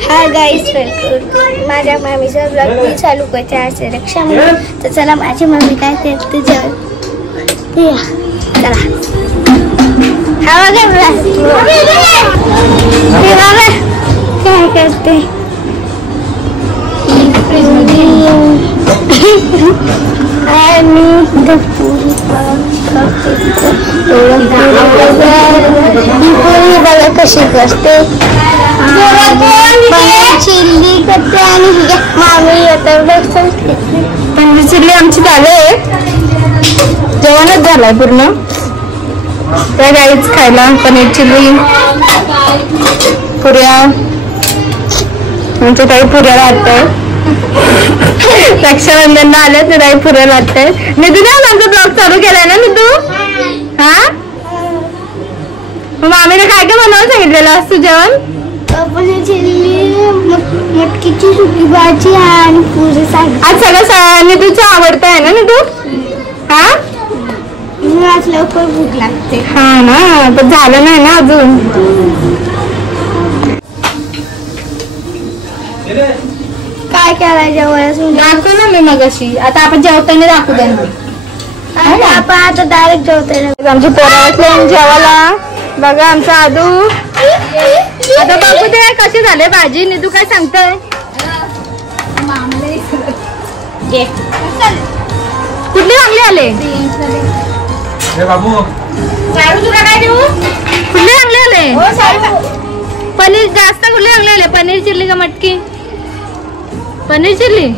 Hi guys, welcome माझ्या मामीचा blog मी चालू करते आज रक्षाबंधन. तर चला माझी मम्मी काय करते जेवण चला. हा बघा काय करते बघा कशी करते. चिल्ली करते आणि मामी पनीर चिल्ली आमची झाले. जेवणच झालंय पूर्ण. त्या गाईच खायला पनीर चिल्ली पुऱ्या आमच्या काही पुऱ्या लागतंय. रक्षाबंधनला आले ते काही पुऱ्या लागतंय. निधू ना आमचा ब्लॉग चालू केलाय ना निधू. हा मामीने काय काय बनवायला सांगितलेलं आज तू जेवण. पनीर चिल्ली, मटकीची सुकी भाजी आणि पुरी. आज सगळं निधूचं आवडतं आहे ना निधू. हा आज लवकर भूक लागते. हा ना पण झालं नाही ना अजून. काय करायचं जेवायला दाखव ना मी मगाशी. आता आपण जेवताना दाखवू द्या. आपण आता डायरेक्ट जेवताना आमची पोरं जेवायला. बघा आमचा आदू. आता बघू ते कशी झाले भाजी. निधू काय सांगतोय. कुठले चांगले आले बाबू. तुला काय देऊ. कुठले चांगले आले. पनीर जास्त कुठले चांगले आले. पनीर चिल्ली का मटकी. पनीर चिल्ली.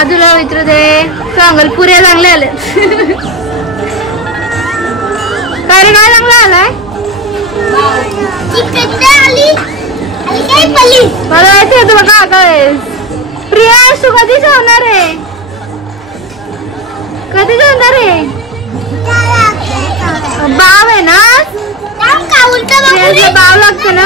आदूला विचारू दे. चांगल पुऱ्या चांगले आले. काय रे काय चांगला आलाय. मला माहिती होतं बघा काय. प्रिया तू कधी जेवणार आहे. कधी जेवणार आहे. बाव आहे ना. बाव लागतो ना.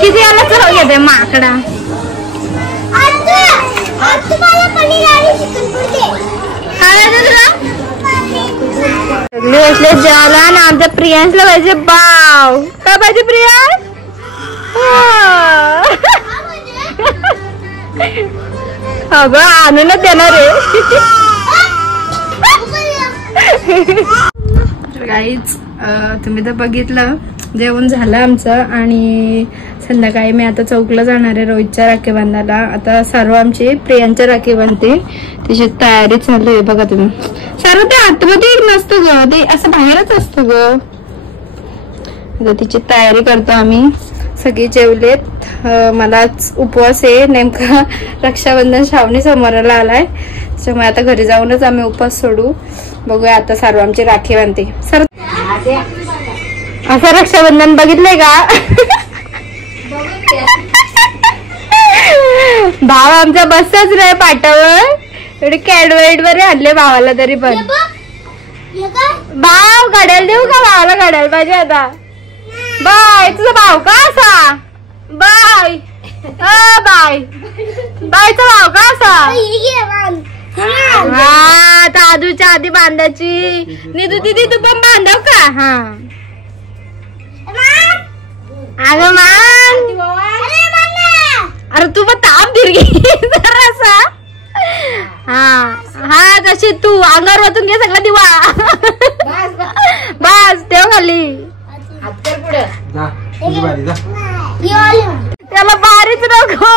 किती आला चला घेते माकडा. सगळे असले जेवायला आणि आमच्या प्रियांशला पाहिजे बाव. काय पाहिजे प्रियांश. अगं आणूनच देणार आहे. गाईच तुम्ही तर बघितलं जेवण झालं आमचं. आणि संध्याकाळी मी आता चौकला जाणार आहे रोहितच्या राखी बांधायला. आता सर्व आमची प्रियांच्या राखी बांधते त्याची तयारी चालू आहे. बघा तुम्ही सर्व ते आतमध्ये नसतं ग. ते असं बाहेरच असतं ग. आता तिची तयारी करतो आम्ही. सगळे जेवलेत. मलाच उपवास आहे नेमका. रक्षाबंधन श्रावणी समोराला आलाय त्याच्यामुळे आता घरी जाऊनच आम्ही उपवास सोडू. बघूया आता सर्व आमची राखी बांधते. सर असं रक्षाबंधन बघितलंय का. भाव आमचा बसच नाही पाटावर. एवढे कॅडवाईट वर आणले भावाला. तरी पण भाव घड्याला देऊ का. भावाला घड्याला पाहिजे आता. बाय तुझा भाव का असा. बाय बाय बायचा भाव का असा. हा ताजूच्या आधी बांधायची. निधू दिदी तू पण बांधव का. हा अगं मान. अरे तू पण ताप दिरगी जरासा. हा हा कशी तू अंगावर वाचून घे सगळं दिवा. बस तेव्हा खाली त्याला बारीच नको.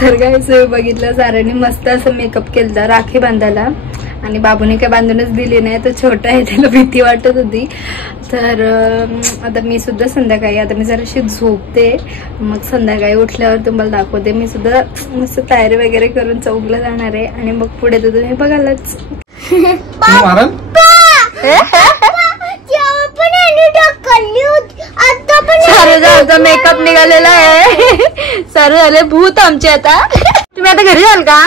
तर काय बघितलं सारांनी मस्त असं मेकअप केलं राखी बांधायला. आणि बाबूने काय बांधूनच दिली नाही. तो छोटा आहे त्याला भीती वाटत होती. तर आता मी सुद्धा संध्याकाळी आता मी जराशी झोपते. मग संध्याकाळी उठल्यावर तुम्हाला दाखवते. मी सुद्धा मस्त तयारी वगैरे करून चौकला जाणार आहे. आणि मग पुढे तर तुम्ही बघालच. सरूचा मेकअप निघालेला आहे. सरू झाले भूत आमचे आता. तुम्ही आता घरी जाल का?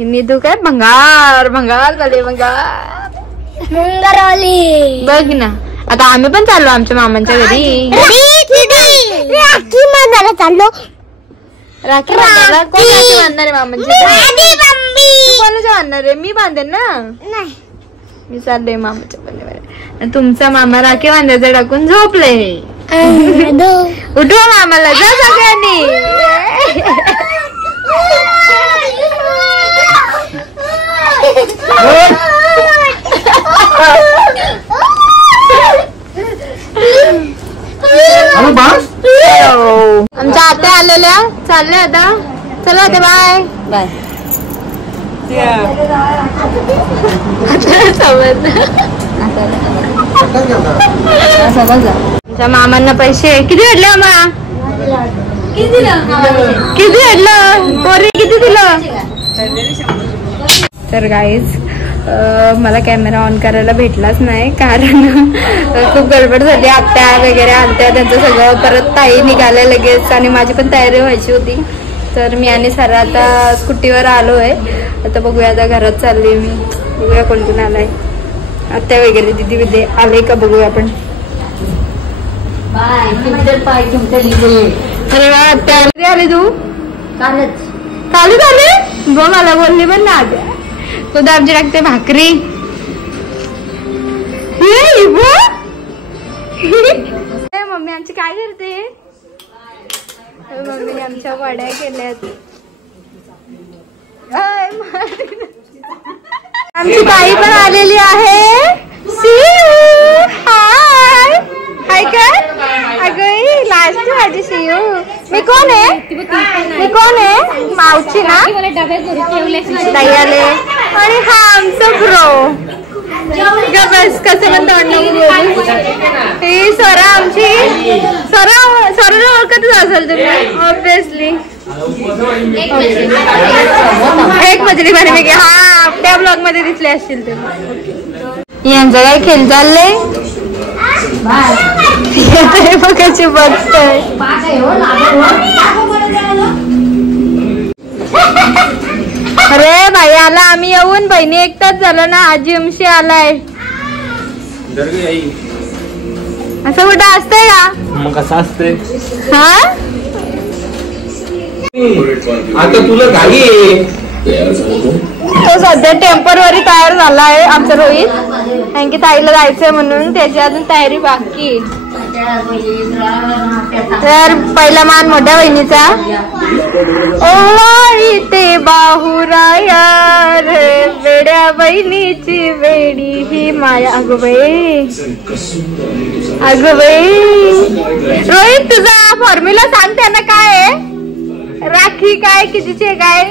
निधू काय भंगार भंगार झाले भंगार बघ ना. आता आम्ही पण चाललो आमच्या मामांच्या घरी. राखी बांधायला चाललो. राखी बांधायला कोण राखी बांधणार आहे मामांची? कोणाच्या बांधणार आहे? मी बांधेन ना. मी चाललोय मामाच्या बरोबर. तुमचा मामा राखी बांधायचं टाकून झोपले. उठवा मामाला जा सगळ्यांनी. आमच्या आत्या आलेल्या चालल्या आता. चला आता बाय बाय. आमच्या मामांना पैसे किती भेटले? आम्हा किती भेटलं? पोरी किती दिलं? तर गाईज मला कॅमेरा ऑन करायला भेटलाच नाही कारण खूप गडबड झाली. आत्या वगैरे आलत्या त्यांचं सगळं. परत ताई निघाल्या लगेच आणि माझी पण तयारी व्हायची होती. तर मी आणि सारा आता स्कूटीवर आलो आहे. आता बघूया. आता घरात चालली मी. बघूया कोण कोण आलाय. आत्या वगैरे दिदी विदे आले का बघूया आपण. अरे वा आत्या कधी आली तू? कालच आले. बघ मला बोलली पण ना आत्या. तुझं आमची लागते भाकरी. मम्मी आमची काय करते? मम्मीने आमच्या वड्या केल्यात. आमची ताई पण आलेली आहे. हाय हाय काय? अगं लास्ट माझी शियू. मी कोण आहे? मी कोण आहे? मावची ना. ताई आले आणि हा आमचं ब्रो. बस कसं पण तोंड. ही स्वरा आमची. स्वराला ओळखतच असेल तुम्ही ऑब्विसली. एक मजली म्हणे की हा त्या ब्लॉग मध्ये दिसले असतील ते. यांचं काय खेळ चाललंय? बघायची बघतोय. अरे भाई आला आम्ही येऊन. बहिणी एक तास झालं ना. आजी अंशी आलाय. असं कुठं असतंय का? मग कसं असतंय? हा आता तुला घाई आहे. तो सध्या टेम्पररी तयार झाला आहे आमचा रोहित. कारण की ताईला जायचंय म्हणून त्याची अजून तयारी बाकी. तर पहिला मान मोठ्या बहिणीचा. ओवाळी ते बाहुराया रे वेड्या बहिणीची वेडी ही माया. अगं बाई अगं बाई. रोहित तुझा फॉर्म्युला सांग त्यांना काय आहे? राखी काय कितीची काय?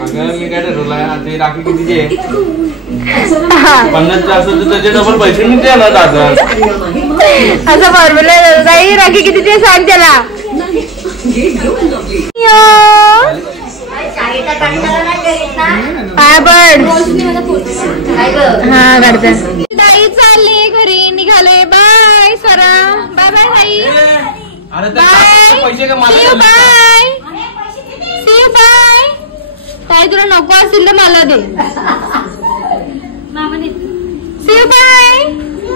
मी काय ठरवलंय ते राखी कितीची आहे? 50 असेल तर त्याचे डबल पैसे मी देणार दादा. असं फॉर्म्युला काही. राखी कितीची सांग त्याला. हा करता. ताई चालली घरी निघाले. बाय स्वरा. बाय बाय ताई. पैसे का मला? Bye bye. ताई तुला नको असेल तर मला दे. सी बाय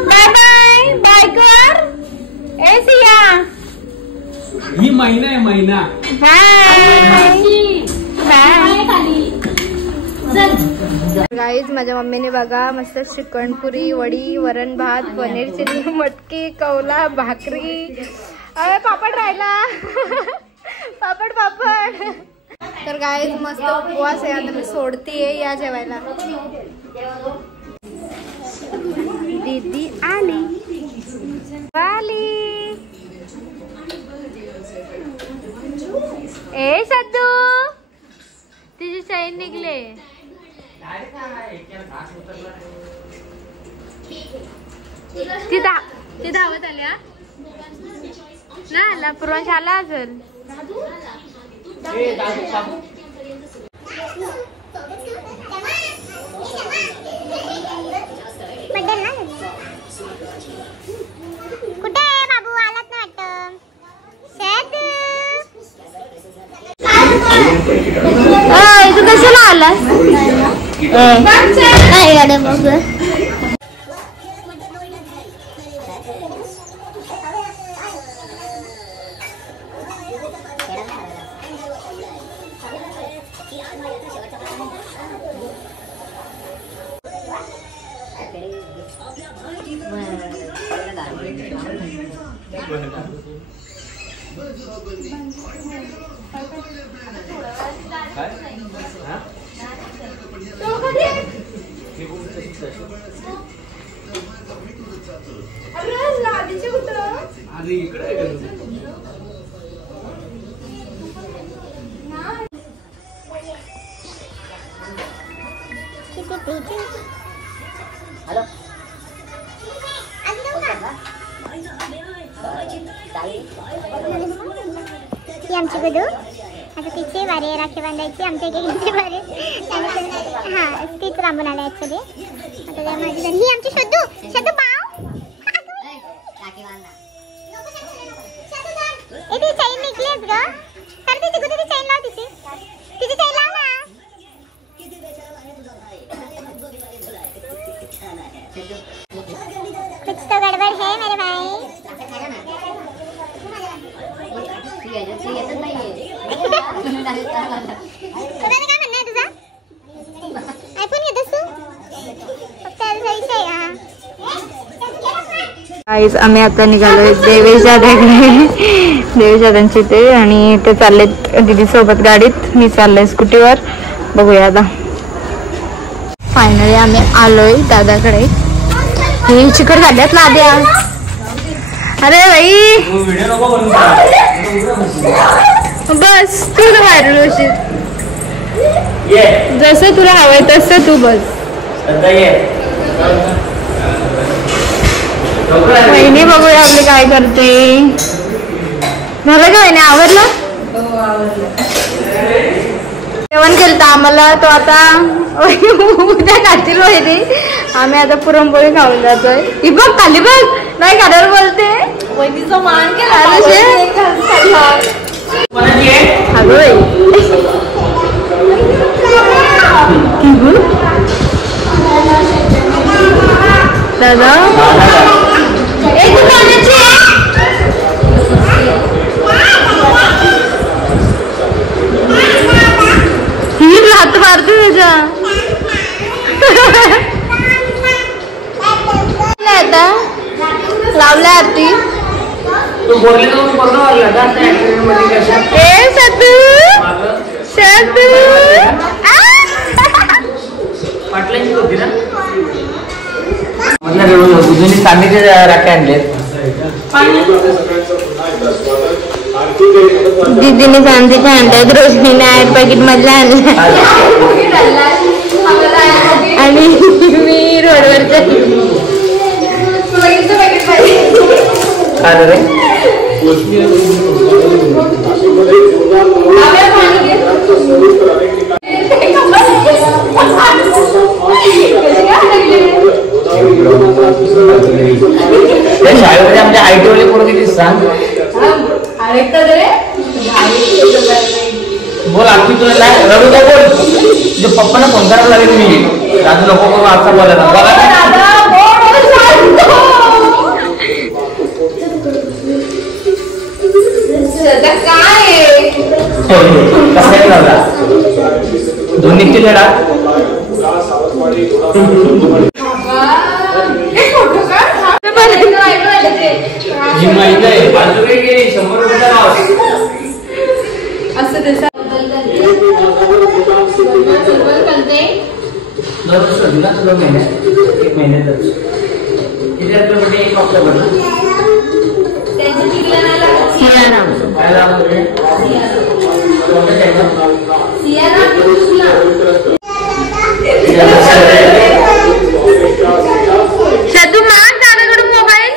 बाय बाय बाय कर. ए सिया ही महिना आहे महिना. गाईज माझ्या मम्मीने बघा मस्त श्रीखंडपुरी वडी वरण भात पनीर चिली मटकी कौला भाकरी. पापड राहिला. पापड पापड. तर गाईज मस्त उपवास आहे. आता मी सोडतीये. या जेवायला. दीदी आली आली. ए सद्दू तिची चैन निघले. ती धावत आल्या ना. आला पूर्वांश आला असेल. तू कशाला आलास? आमची बदू आता तिचे वारे राखी बांधायची आमच्या गेलीचे वारे हा तीच रांबून आल्या ऍक्च्युली. आता माझी ही आमची शोधू शोधू बाव ती चैन निघलीच ग तर तिची कुठे चैन लाव तिची तिची चैन लाव ना. कुछ तो गड़बड़ है मेरे भाई. गाईज आम्ही आता निघालोय देवेश दादाकडे. देवेश दादांची ते आणि ते चाललेत दीदी सोबत गाडीत. मी चाललोय स्कूटीवर. बघूया आता. फायनली आम्ही आलोय दादाकडे. ही चिकट झाल्यात ना आद्या. अरे बाई बस तू व्हायरल होशील. जसं तुला हवंय तसं तू बस. वहिनी बघूया आपले काय करते. झालं का वहिनी? आवरलं? जेवण केलं तर आम्हाला तो आता उद्या खातील वहिनी. आम्ही आता पुरणपोळी खाऊन जातोय. ही बघ खाली बघ नाही खाण्यावर बोलते. वहिनीचा मान केला दादा हात मारते त्याच्या. आता लावल्या आरती. दीदीने चांदीच्या आणल्यात. रोशनीने 8 पॅकेट मधल्या आणल्या आणि मी रोडवरच्या शाळेमध्ये आमच्या आयटी वाले पोरं किती सांग बोल. आणखी तुला रडू का बोल. तुझ्या पप्पांना फोन करायला लागेल मी. राजू नको करू आता बोलायला. काय कसा लावला दोन्ही लढा. ही माहिती आहे 100 रुपये असं दिला एक महिन्यात किती रुपये एक हप्ता भरला. तू माग दादाकडून मोबाईल.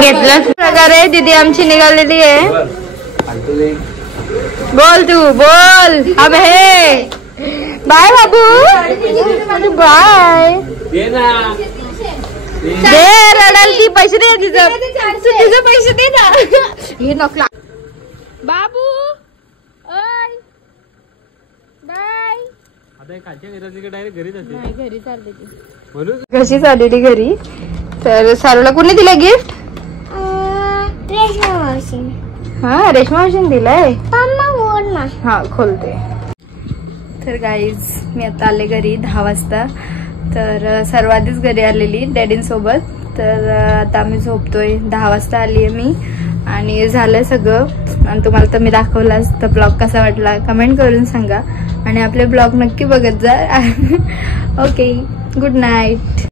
घेतलं प्रकारे दीदी आमची निघालेली आहे. बोल तू बोल. अब हे बाय बाबू बाय. दे ना. दे रडाल ती. पैसे दे तिचं पैसे दे ना. हे नकला बाबू. ओय बाय. आता कालच्या घरातली डायरेक्ट घरीच असते. नाही घरी चालले ती. म्हणून कशी चाललेली घरी. तर सारूला कोणी दिलं गिफ्ट. रेशमा मावशी. हा रेशमा मावशीने दिलंय. मम्मा हा खोलते. तर गाईज मी आता आले घरी 10 वाजता. तर सर्व आधीच घरी आलेली डॅडींसोबत. तर आता आम्ही झोपतोय. 10 वाजता आली आहे मी आणि झालंय सगळं. आणि तुम्हाला तर मी दाखवलाच. तर ब्लॉग कसा वाटला कमेंट करून सांगा आणि आपले ब्लॉग नक्की बघत जा. Okay good night.